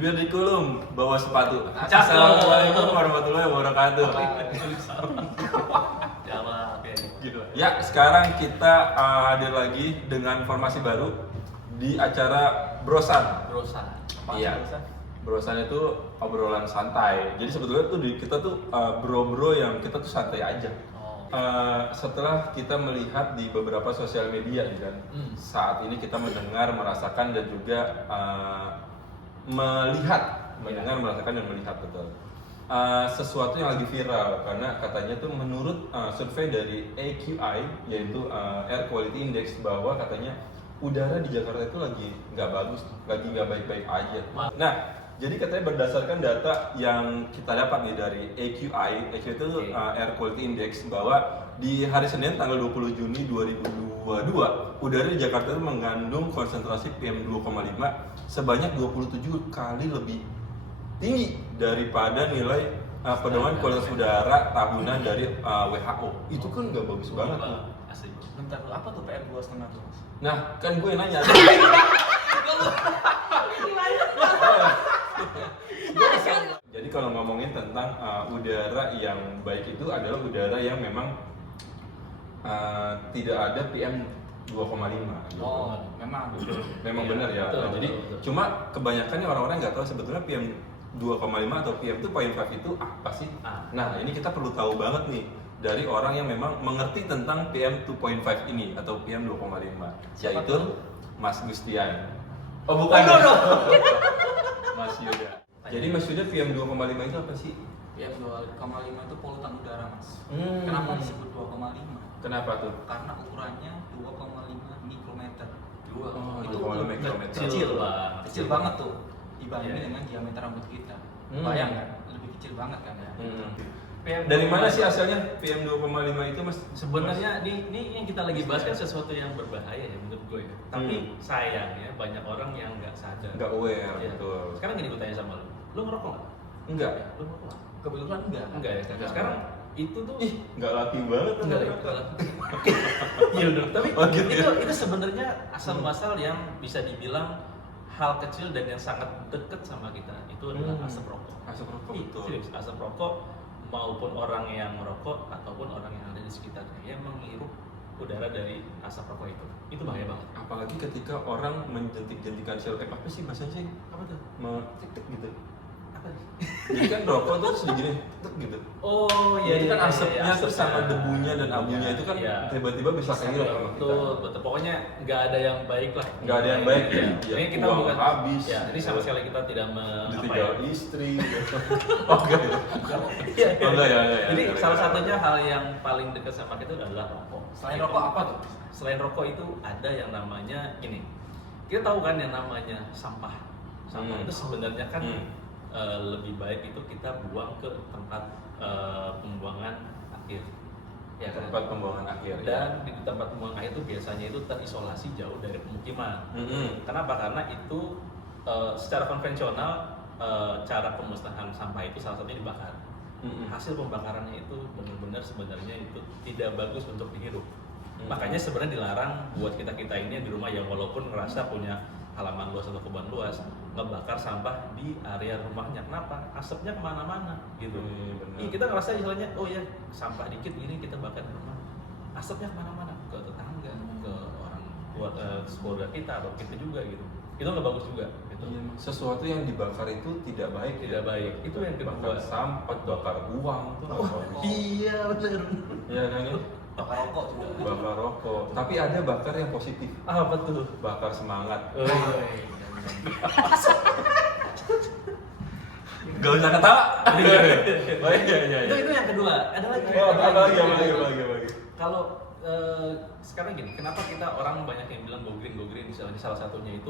bibir dikulum, bawa sepatu. Assalamualaikum warahmatullahi wabarakatuh. Jawab ya. Gitu. Ya, sekarang kita hadir lagi dengan formasi baru di acara Brosan. Brosan. Iya. Brosan itu obrolan santai. Jadi sebetulnya tuh kita tuh bro-bro yang kita tuh santai aja. Setelah kita melihat di beberapa sosial media kan, saat ini kita mendengar, merasakan dan juga mendengar, merasakan dan melihat betul. Sesuatu yang lagi viral karena katanya tuh menurut survei dari AQI yaitu Air Quality Index bahwa katanya udara di Jakarta itu lagi nggak bagus, lagi nggak baik-baik aja. Nah, jadi katanya berdasarkan data yang kita dapat nih dari AQI itu Air Quality Index bahwa di hari Senin tanggal 20 Juni 2022 udara di Jakarta itu mengandung konsentrasi PM 2,5 sebanyak 27 kali lebih tinggi daripada nilai pedoman kualitas udara tahunan dari WHO. Itu kan nggak bagus banget tuh. Asli. Bentar, apa tuh PM 2,5 tuh mas? Nah, kan gue yang nanya. Jadi kalau ngomongin tentang udara yang baik itu adalah udara yang memang tidak ada PM 2,5 gitu. Oh, memang. Memang Iya, benar ya. betul, Nah, jadi betul. cuma kebanyakan orang-orang nggak tahu sebetulnya PM 2,5 atau PM 2.5 itu apa sih? Nah, ini kita perlu tahu banget nih dari orang yang memang mengerti tentang PM 2.5 ini atau PM 2,5 Siapa yaitu tuh? Mas Gustian. Oh, bukan. no. Mas Yuda. Jadi Mas Yuda PM 2,5 itu apa sih? PM 2,5 itu polutan udara mas. Hmm. Kenapa disebut 2,5? Kenapa tuh? Karena ukurannya 2,5 mikrometer. Oh, itu 2,5 lebih mikrometer. kecil, Wah. kecil banget tuh dibanding Iya. dengan diameter rambut kita. Hmm. Bayang kan? Lebih kecil banget kan ya. Dari mana sih asalnya PM 2,5 itu Mas? Sebenarnya ini yang kita lagi bahas kan sesuatu yang berbahaya ya menurut gue ya. Tapi sayangnya banyak orang yang nggak sadar. Nggak aware, Iya. betul. Sekarang gini gue tanya sama lu ngerokok nggak? Enggak. Lu ngerokok nggak? Kebetulan enggak. Enggak ya. Enggak. Sekarang itu tuh Ih, nggak laki banget tuh. enggak ya. Iya udah. Tapi Oh, gitu ya? itu sebenarnya asal muasal yang bisa dibilang hal kecil dan yang sangat deket sama kita itu adalah asap rokok. Asap rokok, Ih, betul. serius, asap rokok maupun orang yang merokok ataupun orang yang ada di sekitarnya yang menghirup udara dari asap rokok itu bahaya banget. Apalagi ketika orang menjentik-jentikan apa sih bahasanya sih? Apa tuh? Tik-tik gitu. Apa nih? Jadi kan rokok tuh terus digini, tek gitu. Oh Itu kan asapnya terus sama debunya dan abunya itu kan Iya. tiba-tiba bisa kehirup sama kita. Betul, betul. Pokoknya nggak ada yang baik lah. Nggak ada yang baik, ya. ya. Ini kita Uang bukan habis. Ya, ini sama sekali kita tidak Ditinggal istri. Oh enggak ya? Iya, Oh enggak ya, enggak ya. Jadi Enggak, salah enggak. satunya hal yang paling dekat sama kita adalah rokok. Selain rokok apa tuh? Selain rokok itu ada yang namanya gini. Kita tahu kan yang namanya sampah. Sampah itu sebenarnya kan lebih baik itu kita buang ke tempat pembuangan akhir. Ya kan? Tempat pembuangan akhir. Dan di tempat pembuangan akhir itu biasanya itu terisolasi jauh dari pemukiman. Kenapa? Karena itu secara konvensional cara pemusnahan sampah itu salah satunya dibakar. Hasil pembakarannya itu benar-benar sebenarnya itu tidak bagus untuk dihirup. Makanya sebenarnya dilarang buat kita ini di rumah ya walaupun ngerasa punya halaman luas atau kebun luas ngebakar sampah di area rumahnya. Kenapa? Asapnya kemana-mana gitu. Kita ngerasa istilahnya oh ya sampah dikit ini kita bakar di rumah. Asapnya kemana-mana ke tetangga, ke orang buat keluarga kita atau kita juga gitu. Itu nggak bagus juga. Gitu. Iya, sesuatu yang dibakar itu tidak baik. Tidak baik. Itu yang kedua. Bakar sampah, bakar uang itu nggak bagus. Iya benar. Iya kan ini? Bakar rokok juga. Bakar rokok. Tapi ada bakar yang positif. Apa tuh? Bakar semangat. Gak usah ketawa. Oh iya iya iya. Itu yang kedua. Ada lagi. Oh, apa lagi. Kalau sekarang gini, kenapa kita orang banyak yang bilang go green misalnya salah satunya itu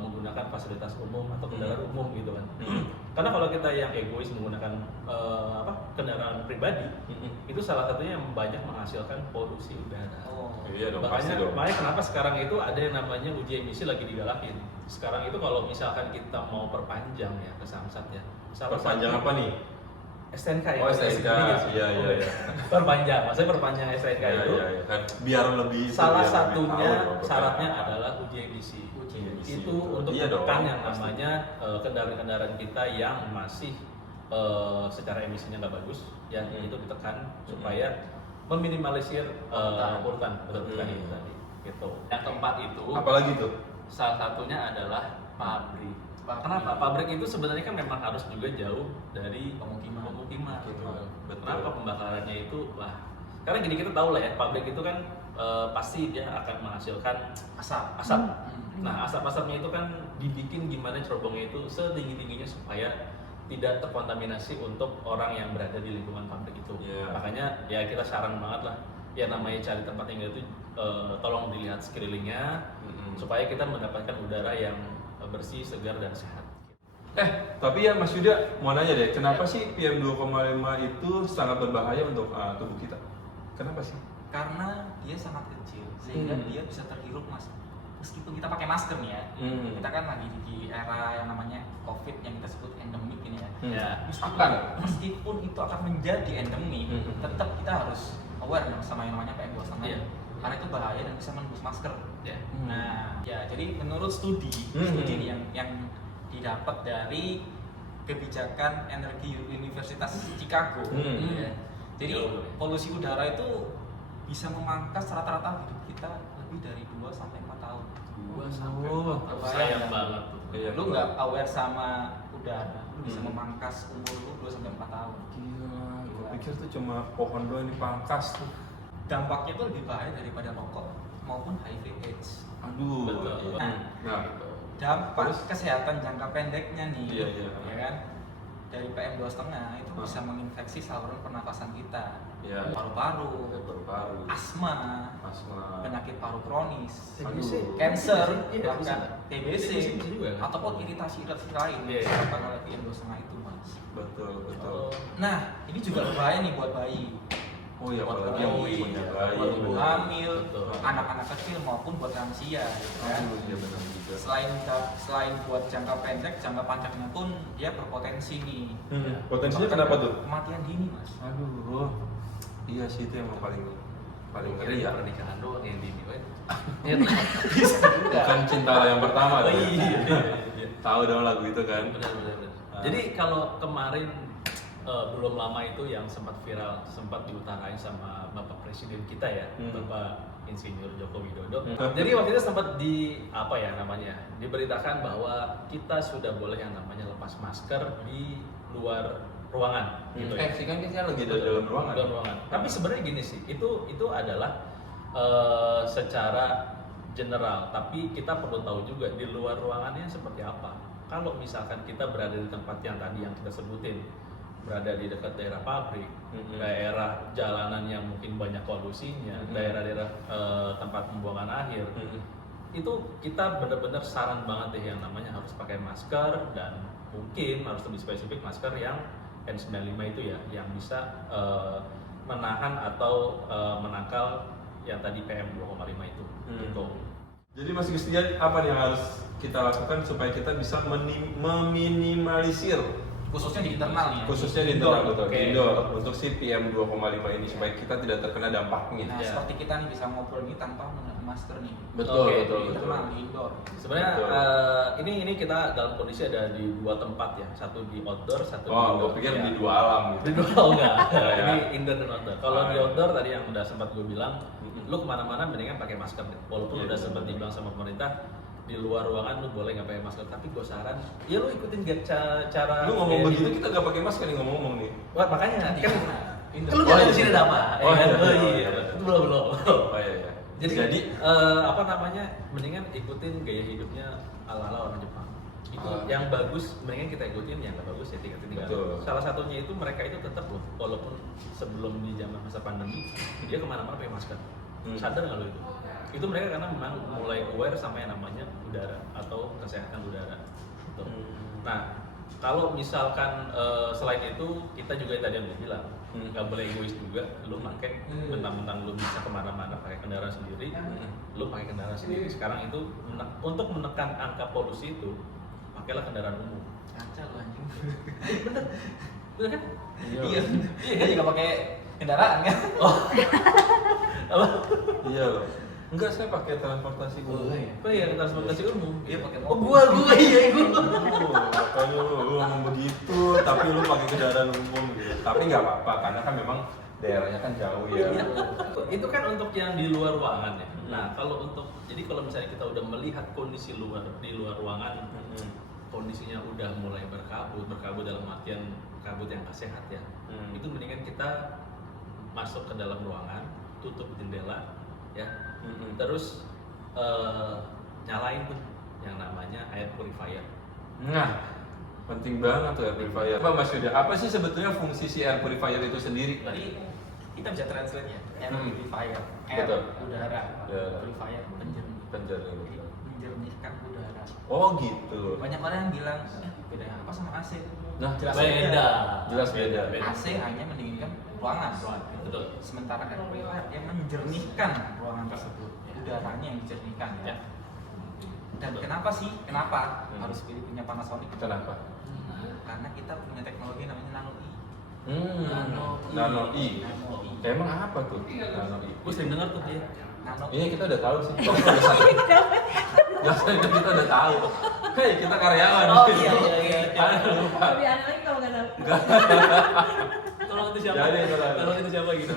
menggunakan fasilitas umum atau kendaraan umum gitu kan. Karena kalau kita yang egois menggunakan kendaraan pribadi, itu salah satunya yang banyak menghasilkan polusi udara. Iya dong, pasti dong. Makanya kenapa sekarang itu ada yang namanya uji emisi lagi digalakin. Sekarang itu kalau misalkan kita mau perpanjang ya ke Samsat ya. Perpanjang apa nih? STNK ya. Oh, STNK, iya. Perpanjang, maksudnya perpanjang STNK itu. Iya, kan biar lebih Salah biar lebih satunya tahu dong, syaratnya apa. adalah uji emisi. Uji emisi. Itu untuk Iya dong, menekan yang pasti. namanya kendaraan-kendaraan kita yang masih secara emisinya nggak bagus, ya itu ditekan supaya meminimalisir polutan betul itu tadi. Gitu. Yang keempat itu, Apalagi tuh? salah satunya adalah pabrik. Kenapa? Pabrik itu sebenarnya kan memang harus juga jauh dari pemukiman. Betul. Kenapa pembakarannya itu? Wah, karena gini kita tahu lah ya, pabrik itu kan pasti dia akan menghasilkan asap. Nah, asap-asapnya itu kan dibikin gimana cerobongnya itu setinggi-tingginya supaya tidak terkontaminasi untuk orang yang berada di lingkungan pabrik itu. Yeah. Makanya ya kita saran banget lah, ya namanya cari tempat tinggal itu tolong dilihat sekelilingnya supaya kita mendapatkan udara yang bersih, segar dan sehat. Tapi ya Mas Yuda mau nanya deh, kenapa sih PM 2,5 itu sangat berbahaya untuk tubuh kita? Kenapa sih? Karena dia sangat kecil sehingga dia bisa terhirup mas. Meskipun kita pakai masker nih ya, kita kan lagi di era yang namanya COVID yang kita sebut endemik ini ya. Ya. Meskipun itu akan menjadi endemik, tetap kita harus aware sama yang namanya PM 2,5. Iya. Karena itu bahaya dan bisa menembus masker. Ya. Nah, ya jadi menurut studi ini yang didapat dari kebijakan energi Universitas Chicago, ya. Jadi polusi udara itu bisa memangkas rata-rata hidup kita lebih dari 2 sampai 4 tahun. 2 sampai 4 tahun. Sayang banget. Iya, Lu nggak aware sama udara, lu bisa memangkas umur lu 2 sampai 4 tahun. Gila, gue pikir tuh cuma pohon doang dipangkas tuh. Dampaknya itu lebih bahaya daripada rokok maupun HIV/AIDS. Aduh. Betul. Nah, Dampak Terus? kesehatan jangka pendeknya nih, Iya. ya kan? Dari PM 2,5 itu bisa menginfeksi saluran pernafasan kita, Iya. paru-paru, paru-paru, asma, penyakit paru kronis, TBC. cancer, Iya, bahkan TBC, TBC bisa juga, kan? ataupun iritasi-iritasi lain Iya. disebabkan oleh PM 2,5 itu, Mas. Betul. Nah, ini juga berbahaya nih buat bayi, Oh iya, buat apalagi yang bayi, punya bayi. buat ibu bener. hamil, Betul. anak-anak kecil maupun buat lansia, gitu kan. Iya benar juga. Selain buat jangka pendek, jangka panjangnya pun dia berpotensi nih. Potensinya Bahkan kenapa tuh? Kematian dini, Mas. Aduh, iya sih itu yang paling ngeri ya. Pernikahan doang yang dini, weh. Bisa juga. Bukan cinta yang pertama. Oh tuh. iya. Tahu dong lagu itu kan? Benar. Jadi kalau kemarin belum lama itu yang sempat viral, sempat diutarain sama Bapak Presiden kita ya, Bapak Insinyur Joko Widodo. Jadi waktu itu sempat diberitakan bahwa kita sudah boleh yang namanya lepas masker di luar ruangan, gitu ya. Sih kan kita lagi dalam ruangan. Dalam ruangan. Tapi sebenarnya gini sih, itu adalah secara general. Tapi kita perlu tahu juga di luar ruangannya seperti apa. Kalau misalkan kita berada di tempat yang tadi yang kita sebutin, berada di dekat daerah pabrik, daerah jalanan yang mungkin banyak polusinya, daerah-daerah tempat pembuangan akhir, itu kita benar-benar saran banget deh yang namanya harus pakai masker dan mungkin harus lebih spesifik masker yang N95 itu ya, yang bisa menahan atau menangkal yang tadi PM 2,5 itu. Gitu. Jadi Mas Gustian, apa nih yang harus kita lakukan supaya kita bisa meminimalisir Khususnya di internal nih. ya. khususnya di internal betul, Oke. di indoor untuk si PM 2,5 ini supaya kita tidak terkena dampaknya. Nah, Ya. seperti kita nih bisa ngobrol ini tanpa menggunakan masker nih. Betul, Oke, betul, Di betul. internal, di indoor. Sebenarnya Betul. ini kita dalam kondisi ada di 2 tempat ya, satu di outdoor, satu di Oh, indoor. gue pikir Ya. di dua alam gitu. Di dua enggak. Ya. Ini indoor dan outdoor. Kalau Ah, di ya. outdoor tadi yang udah sempat gue bilang, lu kemana-mana mendingan pakai masker deh. Walaupun Iya, udah benar, sempat benar. dibilang sama pemerintah di luar ruangan lu boleh nggak pakai masker, tapi gue saran ya lu ikutin cara Lu ngomong kayak begitu gitu. kita gak pakai masker nih ngomong-ngomong nih. Wah, makanya kan Indoor. lu lihat di sini ada apa? Oh, Ya kan? iya, Oh, iya, iya. iya. Itu belum. Oh iya. Jadi mendingan ikutin gaya hidupnya ala-ala orang Jepang. Itu yang bagus, mendingan kita ikutin, yang nggak bagus ya tinggal. Betul. Salah satunya itu mereka itu tetap loh, walaupun sebelum di zaman masa pandemi dia kemana-mana pakai masker. Sadar nggak lo itu? Itu mereka karena memang mulai aware sama yang namanya udara atau kesehatan udara. Gitu. Nah, kalau misalkan selain itu kita juga yang tadi yang bilang nggak boleh egois juga. Lu pakai mentang-mentang lu bisa kemana-mana pakai kendaraan sendiri, lu pakai kendaraan sendiri. Sekarang itu untuk menekan angka polusi itu pakailah kendaraan umum. Kaca lu anjing. Bener. Betul kan? Iya, dia juga pakai kendaraan kan? Apa? Iya loh. Enggak, saya pakai transportasi umum. Oh iya, transportasi umum. Dia pakai Oh mobil. gua iya gua. Makanya lu ngomong begitu, tapi lu pakai kendaraan umum gitu. Tapi nggak apa-apa, karena kan memang daerahnya kan jauh ya. Iya. Itu kan untuk yang di luar ruangan ya. Nah, kalau misalnya kita udah melihat kondisi di luar ruangan, kondisinya udah mulai berkabut dalam artian kabut yang gak sehat ya. Itu mendingan kita masuk ke dalam ruangan, tutup jendela ya. Terus nyalain tuh yang namanya air purifier. Nah, penting banget tuh air purifier. Apa Mas Yuda? Apa sih sebetulnya fungsi si air purifier itu sendiri? Tadi kita bisa translate ya, air purifier, air Betul. udara, Udara. purifier penjernih. Penjernih, Jadi betul. menjernihkan udara. Oh gitu. Banyak orang yang bilang, bedanya apa sama AC? Nah, Jelas Beda. Jelas beda. AC hanya mendinginkan ruangan. Betul. Sementara air purifier dia menjernihkan ruangan tersebut. Udaranya yang dijernihkan ya. Dan kenapa harus pilih punya Panasonic? Kenapa? Karena kita punya teknologi namanya nano I. Nano I. Nano I. Emang apa tuh Nano I? Gue sering dengar tuh dia. Nano I. Ini kita udah tahu sih. Biasanya kita udah tahu. Hei, kita karyawan. Oh iya. Ada lupa. Lebih aneh lagi kalau nggak tahu. Tolong itu siapa? Jadi, Tolong itu siapa gitu?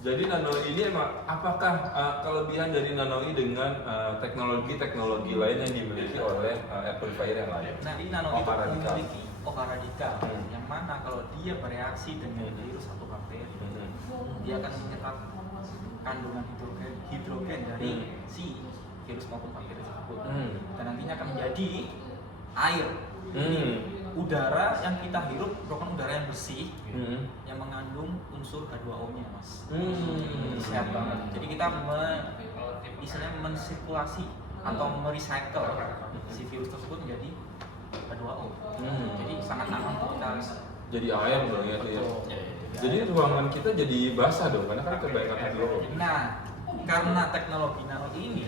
Jadi nano ini emang apakah kelebihan dari nano I dengan teknologi-teknologi lain yang dimiliki oleh air purifier yang lain? Nah, ini nano itu radikal. memiliki OH radikal Hmm. yang mana kalau dia bereaksi dengan virus atau bakteri, dia akan menyerap kandungan hidrogen dari si virus maupun bakteri tersebut. Dan nantinya akan menjadi air. Udara yang kita hirup merupakan udara yang bersih yang mengandung unsur H2O-nya, Mas. Sehat banget. Jadi kita istilahnya mensirkulasi atau merecycle si virus tersebut menjadi H2O. Jadi sangat aman untuk kita. Jadi air dong ya tuh ya. Betul. Jadi ruangan kita jadi basah dong, karena kan kebanyakan H2O. Nah, karena teknologi nano ini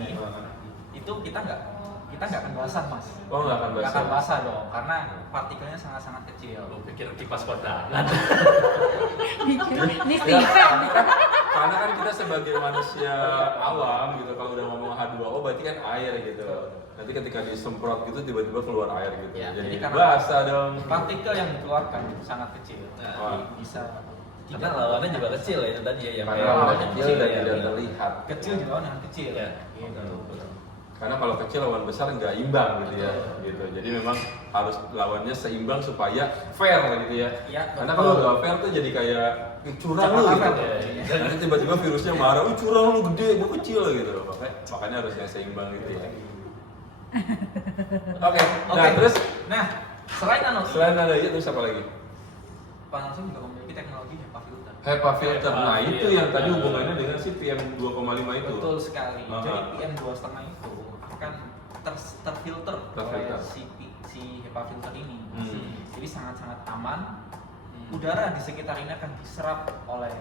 itu kita nggak akan basah, Mas. Oh, nggak akan Nggak basah. akan basah dong, karena partikelnya sangat-sangat kecil. Lo pikir kipas kondangan? Ini Ya, Steven. karena kan kita sebagai manusia awam gitu, kalau udah ngomong H2O berarti kan air gitu. Nanti ketika disemprot gitu tiba-tiba keluar air gitu. Ya, jadi karena basah dong. partikel yang dikeluarkan itu sangat kecil. Wah. Bisa Karena lawannya juga kecil ya itu tadi ya yang Karena kayak- lawan lawannya kecil dan ya. tidak terlihat. kecil juga dengan kecil. Ya. Gitu. Karena kalau kecil lawan besar nggak imbang gitu ya. Gitu. Jadi memang harus lawannya seimbang supaya fair gitu ya. Iya, Karena betul. kalau nggak fair tuh jadi kayak curang lu Jakarta gitu. fair. Nanti tiba-tiba virusnya marah, curang lu gede, gue kecil gitu. Makanya harusnya seimbang gitu ya. Oke. Nah Oke. terus Nah, selain nano selain ada itu terus apa lagi? Panasonic juga memiliki teknologi HEPA filter. HEPA filter. HEPA Nah itu yang tadi filter. hubungannya dengan si PM 2,5 itu. Betul sekali. Aha. Jadi PM2,5 itu akan terfilter Terfilter. oleh si HEPA filter ini. Hmm. Jadi sangat-sangat aman. Udara di sekitar ini akan diserap oleh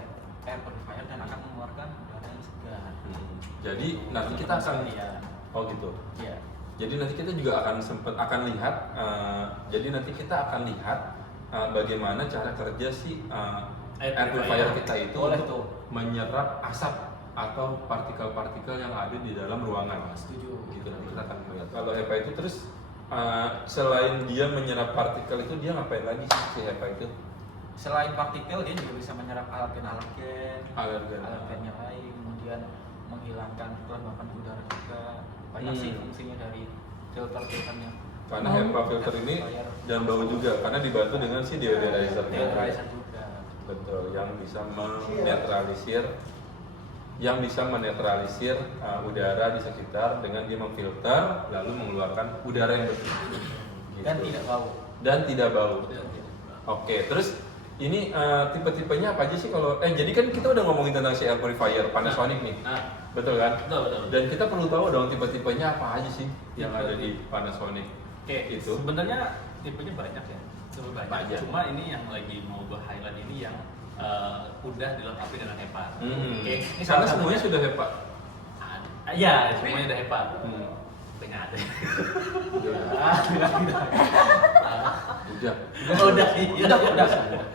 air purifier dan akan mengeluarkan udara yang segar. Jadi nanti kita akan oh gitu. Iya. Jadi nanti kita juga akan lihat. Jadi nanti kita akan lihat bagaimana cara kerja si air purifier kita itu Boleh untuk tuh. menyerap asap atau partikel-partikel yang ada di dalam ruangan. Setuju. Gitu nanti kita akan melihat. Kalau HEPA itu terus selain dia menyerap partikel itu dia ngapain lagi sih si HEPA itu? Selain partikel, dia juga bisa menyerap alergen Alergen. yang lain, kemudian menghilangkan kelembapan udara juga. Banyak sih fungsinya dari filter-filternya. Karena HEPA filter ini dan bau juga karena dibantu dengan si deodorizer. Deodorizer juga. Betul, yang bisa menetralisir udara di sekitar dengan dia memfilter lalu mengeluarkan udara yang bersih. Gitu. Dan tidak bau. Oke, terus ini tipe-tipenya apa aja sih kalau jadi kan kita udah ngomongin tentang si air purifier Panasonic nih. Nah, Betul kan? betul. Dan kita perlu tahu dong tipe-tipenya apa aja sih yang ada di Panasonic. Oke, Itu. sebenarnya tipenya banyak ya. Cukup banyak. Banyak. Cuma ini yang lagi mau gue highlight ini yang udah dilengkapi dengan HEPA. Oke, ini Karena salah semuanya satunya. sudah HEPA. Iya, semuanya udah HEPA. Kayaknya ada. Udah. Udah, iya.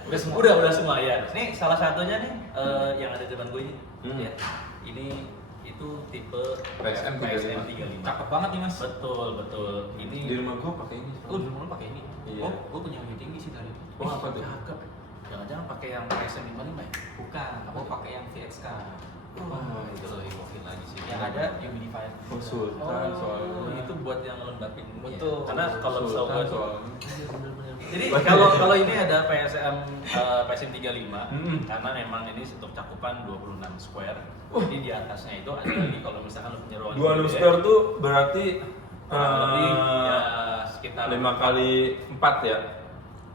Udah semua. Udah semua ya. Nih salah satunya nih yang ada di depan gue ini. Ya. Ini itu tipe PSM 35. Cakep banget nih mas. Betul. Di Ini rumah gua pakai ini. Oh di rumah lu pakai ini? Iya. Oh, gue punya lebih tinggi sih dari. Oh, apa tuh? cakep. Jangan-jangan pakai yang PSM 55 ya? Bukan, aku pakai yang VXK. Wah, itu lebih profil lagi sih. Yang ada humidifier. Oh, Sultan soalnya. itu buat yang lembapin. Betul. Karena kalau Sultan misalnya soalnya. jadi kalau ini ada PSM 35 karena memang ini untuk cakupan 26 square. Jadi di atasnya itu ada lagi kalau misalkan lu punya ruangan 26 gede, square tuh berarti kurang lebih ya sekitar 5 kali 4 ya?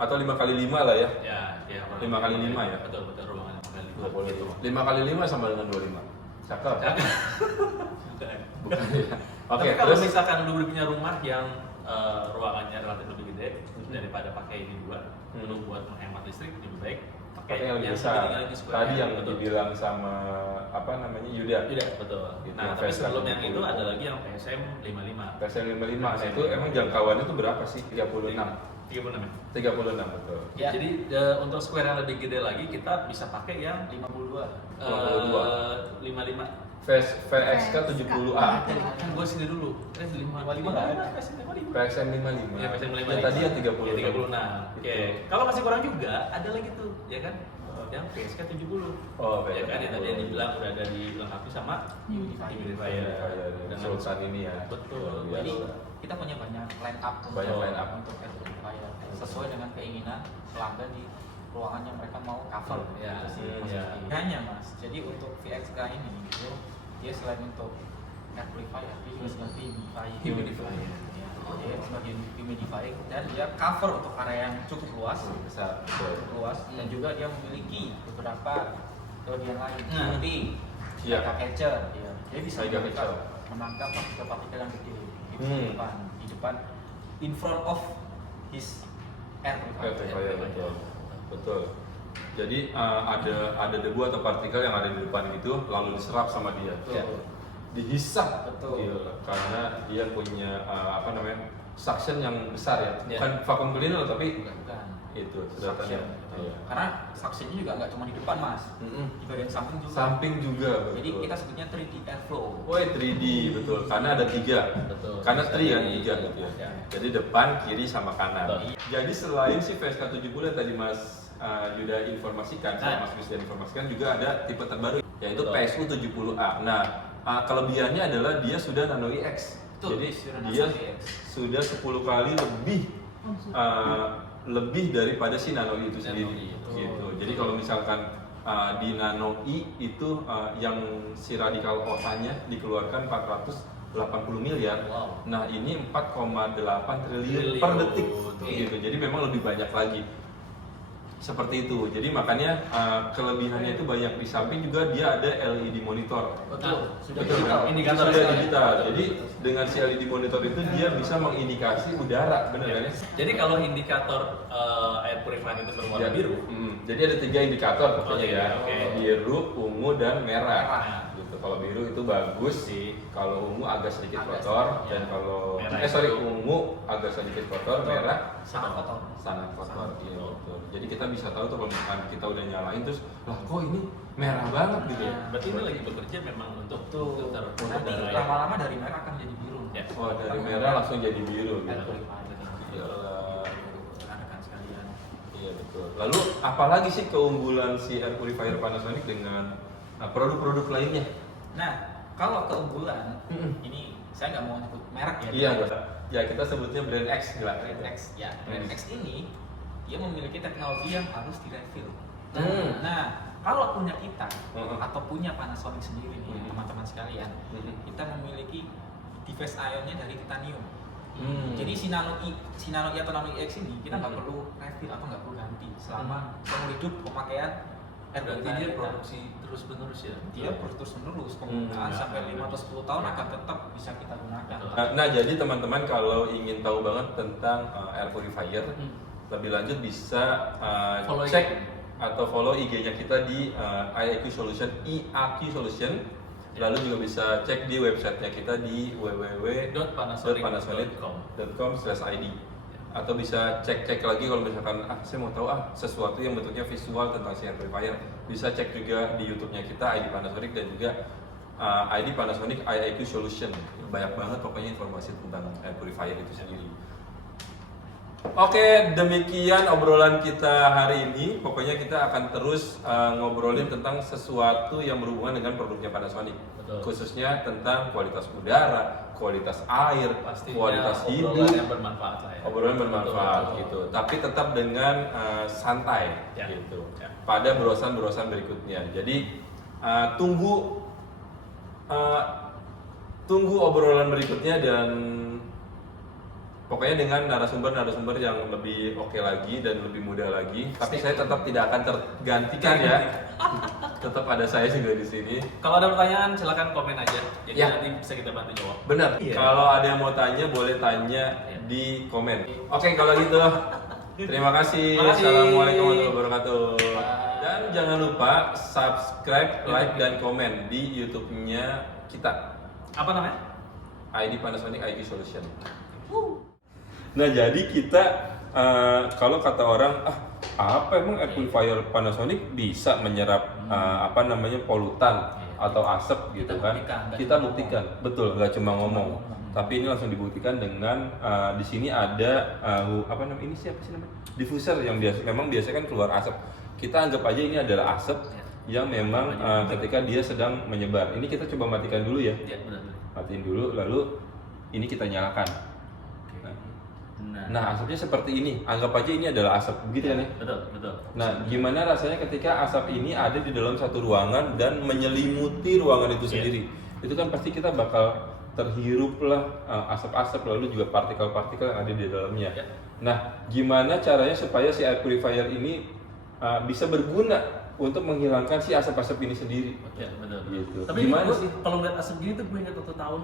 Atau 5 kali 5 lah ya? ya kurang 5 kali lebih. 5 ya? Betul ruangan 5 kali 5 gitu. 5 kali 5 sama dengan 25. Cakep. Bukan. Bukan ya? Oke, Tapi kalau terus misalkan lu punya rumah yang ruangannya relatif lebih gede daripada pakai ini dua, lu buat menghemat listrik lebih baik pakai yang yang biasa. segini square. Tadi yang betul. dibilang sama apa namanya Yuda. Tidak, betul. Gitu, Nah, yang tapi PSM sebelum yang 50. itu ada lagi yang PSM 55. PSM 55. Nah, itu emang jangkauannya tuh berapa sih? 36. 36 ya? 36 betul. Ya. Jadi untuk square yang lebih gede lagi kita bisa pakai yang 52. 55. VXK 70A. Kan gue sini dulu. 55 nggak ada. PSM 55. PSM 55. Ya, PSM 55. Yang tadi ya 36. Ya, 36. Oke. Gitu. Kalau masih kurang juga, ada lagi tuh, ya kan? Yang PSK 70. Oh, Ya kan, yang tadi yang 70. dibilang udah ada dilengkapi sama humidifier. Dengan Sultan ini ya. Betul. Luar Jadi biasa. kita punya banyak line up Banyak line up. untuk air purifier sesuai dengan keinginan pelanggan di ruangan yang mereka mau cover. Ya, Itu sih ya. maksudnya. Hanya mas, jadi untuk VXK ini itu dia selain untuk air purifier, dia juga sebagai humidifier. Ya, dia sebagai humidifier dan dia cover untuk area yang cukup luas, Besar. Betul. cukup luas dan juga dia memiliki beberapa kelebihan lain Nah. seperti Iya. Vega catcher, ya. Dia bisa Vega catcher. menangkap partikel-partikel yang gede di depan in front of his air Air purifier. purifier, betul. Betul. Jadi ada debu atau partikel yang ada di depan itu lalu diserap sama dia. Betul. Dihisap. Betul. Gila. Karena dia punya apa namanya? Suction yang besar ya. Ya. Bukan vacuum cleaner tapi Bukan. itu Suction. sedotannya. Iya. Karena suctionnya juga nggak cuma di depan mas, di bagian samping juga. Samping juga. Jadi betul. kita sebutnya 3D airflow. Woi 3D betul, karena ada 3. Betul. Karena Bisa 3 kan di- 3 gitu ya. ya. Jadi depan, kiri sama kanan. Betul. Jadi selain si VSK 70 yang tadi Mas Yuda informasikan, sama Mas Christian informasikan juga ada tipe terbaru yaitu Betul. PSU 70A. Nah, kelebihannya adalah dia sudah Nano iX. Betul, Jadi sudah dia Nano iX. sudah 10 kali lebih daripada si Nano I itu Nano sendiri. I, betul. Gitu. Jadi kalau misalkan di Nano I itu yang si radikal OH-nya dikeluarkan 480 miliar. Wow. Nah, ini 4,8 triliun Triliun. per detik. Betul. Gitu. Jadi memang lebih banyak lagi. Seperti itu. Jadi makanya kelebihannya itu banyak. Di samping juga dia ada LED monitor. Betul. Sudah Betul, digital. kan? Indikator Sudah ya. digital. Jadi dengan si LED monitor itu dia bisa mengindikasi udara, benar kan ya? Jadi kalau indikator air purifier itu berwarna Ya, biru, Jadi ada 3 indikator pokoknya Oke, ya. oke. Biru, ungu, dan merah. Merah. Gitu. Kalau biru itu bagus sih. Kalau ungu agak sedikit Agak kotor sedikit, dan ya. kalau Merah itu- ungu agak sedikit kotor, merah Sangat kotor. sangat kotor. Sangat Iya, kotor. betul. Jadi kita bisa tahu tuh kalau misalkan kita udah nyalain terus, lah kok ini merah banget gitu ya. berarti ini lagi bekerja memang untuk Betul. filter Nanti udara ya. lama-lama dari merah akan jadi biru. Ya. Oh, dari merah langsung jadi biru Air gitu. purifier. Iyalah. Rekan-rekan sekalian. Iya betul. Lalu apalagi sih keunggulan si air purifier Panasonic dengan produk-produk lainnya? Nah, kalau keunggulan, Mm-mm. ini saya nggak mau nyebut merek ya. Iya, nggak usah. Ya kita sebutnya brand X gila. Brand X, ya. Brand X ini dia memiliki teknologi yang harus direfill. Nah, kalau punya kita atau punya Panasonic sendiri nih, teman-teman sekalian, kita memiliki device ionnya dari titanium. Jadi si Nano I atau Nano iX ini kita nggak perlu refill atau nggak perlu ganti selama seumur hidup pemakaian air Berarti purifier dia kita. produksi terus-menerus ya. Dia terus menerus penggunaan Hmm. sampai 5 atau 10 tahun akan tetap bisa kita gunakan. Nah, jadi teman-teman kalau ingin tahu banget tentang air purifier, lebih lanjut bisa Follow cek atau follow IG-nya kita di IAQ Solution, Lalu juga bisa cek di websitenya kita di www.panasonic.com/id. Atau bisa cek lagi kalau misalkan saya mau tahu sesuatu yang bentuknya visual tentang si air purifier, bisa cek juga di YouTube-nya kita ID Panasonic dan juga ID Panasonic IIQ Solution. Banyak banget pokoknya informasi tentang air purifier itu sendiri. Oke, demikian obrolan kita hari ini. Pokoknya kita akan terus ngobrolin tentang sesuatu yang berhubungan dengan produknya Panasonic. Betul. Khususnya tentang kualitas udara, kualitas air, Pastinya kualitas hidup. obrolan yang bermanfaat lah ya. Obrolan bermanfaat Betul. gitu. Tapi tetap dengan santai Ya. gitu. Ya. Pada brosan-brosan berikutnya. Jadi tunggu obrolan berikutnya dan pokoknya dengan narasumber yang lebih oke lagi dan lebih mudah lagi. Tapi saya tetap tidak akan tergantikan ya. Tetap ada saya juga di sini. Kalau ada pertanyaan silakan komen aja. Jadi Ya. nanti bisa kita bantu jawab. Benar. Iya. Kalau ada yang mau tanya boleh tanya Iya. di komen. Oke, kalau gitu terima kasih. Terima kasih. Assalamualaikum warahmatullahi wabarakatuh. Dan jangan lupa subscribe, like dan komen di YouTube-nya kita. Apa namanya? ID Panasonic IQ Solution. Nah, jadi kita kalau kata orang apa emang air purifier Panasonic bisa menyerap polutan atau asap gitu Kita kan? buktikan, nggak Kita cuma buktikan, betul, nggak cuma ngomong. Tapi ini langsung dibuktikan dengan di sini ada ini siapa sih namanya? Diffuser yang memang biasanya kan keluar asap. Kita anggap aja ini adalah asap yang memang ketika dia sedang menyebar. Ini kita coba matikan dulu ya. Ya, benar. Matiin dulu, lalu ini kita nyalakan. Nah, asapnya seperti ini. Anggap aja ini adalah asap, begitu kan ya? Betul. Nah, gimana rasanya ketika asap ini ada di dalam satu ruangan dan menyelimuti ruangan itu sendiri? Itu kan pasti kita bakal terhiruplah asap-asap, lalu juga partikel-partikel yang ada di dalamnya. Ya. Nah, gimana caranya supaya si air purifier ini bisa berguna untuk menghilangkan si asap-asap ini sendiri? Ya, betul. Gitu. Tapi Gimana gua, sih? Kalau ngeliat asap gini tuh gue ingat waktu tahun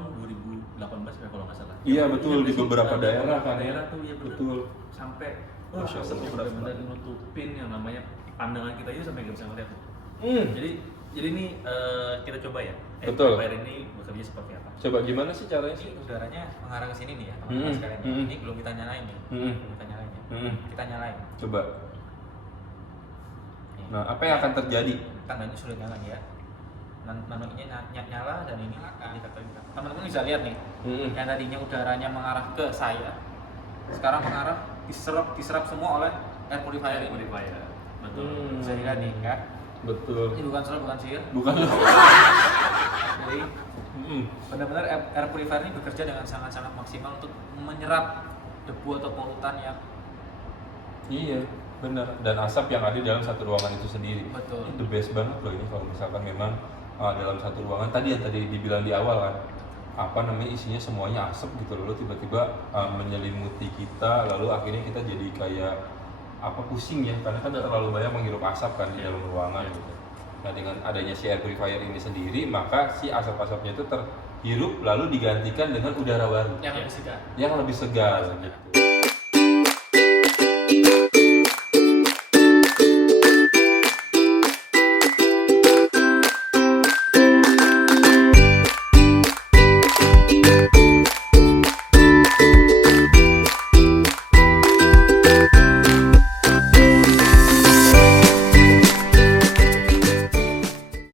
2018 ya kalau nggak salah. Iya, betul, di Ingat sih? beberapa Ada daerah beberapa kan. daerah tuh ya betul. Betul. Sampai Masya Allah. asapnya benar-benar nutupin yang namanya pandangan kita aja sampai nggak bisa ngeliat. Hmm. Jadi ini kita coba ya. Betul. Purifier ini bekerja seperti apa? Coba gimana sih caranya sih? Ini udaranya mengarah ke sini nih ya, teman-teman sekalian. Ya. Ini belum kita nyalain nih. Belum kita nyalain ya. Kita nyalain. Coba. Nih. Nah, apa yang akan terjadi? Tandanya sudah nyala ya. Nanonya nyala dan ini teman-teman bisa lihat nih. Yang tadinya udaranya mengarah ke saya, sekarang mengarah diserap semua oleh air purifier ini. Purifier. Betul. Bisa dilihat nih kan. Betul. Ini bukan serap, bukan sihir. Bukan. Jadi benar-benar air purifier ini bekerja dengan sangat-sangat maksimal untuk menyerap debu atau polutan yang Iya, benar. Dan asap yang ada dalam satu ruangan itu sendiri. Betul. Itu the best banget loh ini kalau misalkan memang dalam satu ruangan yang tadi dibilang di awal kan, isinya semuanya asap gitu, lalu tiba-tiba menyelimuti kita, lalu akhirnya kita jadi kayak pusing ya, karena kan terlalu banyak menghirup asap kan di dalam ruangan gitu. Nah, dengan adanya si air purifier ini sendiri, maka si asap-asapnya itu terhirup lalu digantikan dengan udara baru yang lebih segar. yang lebih segar gitu.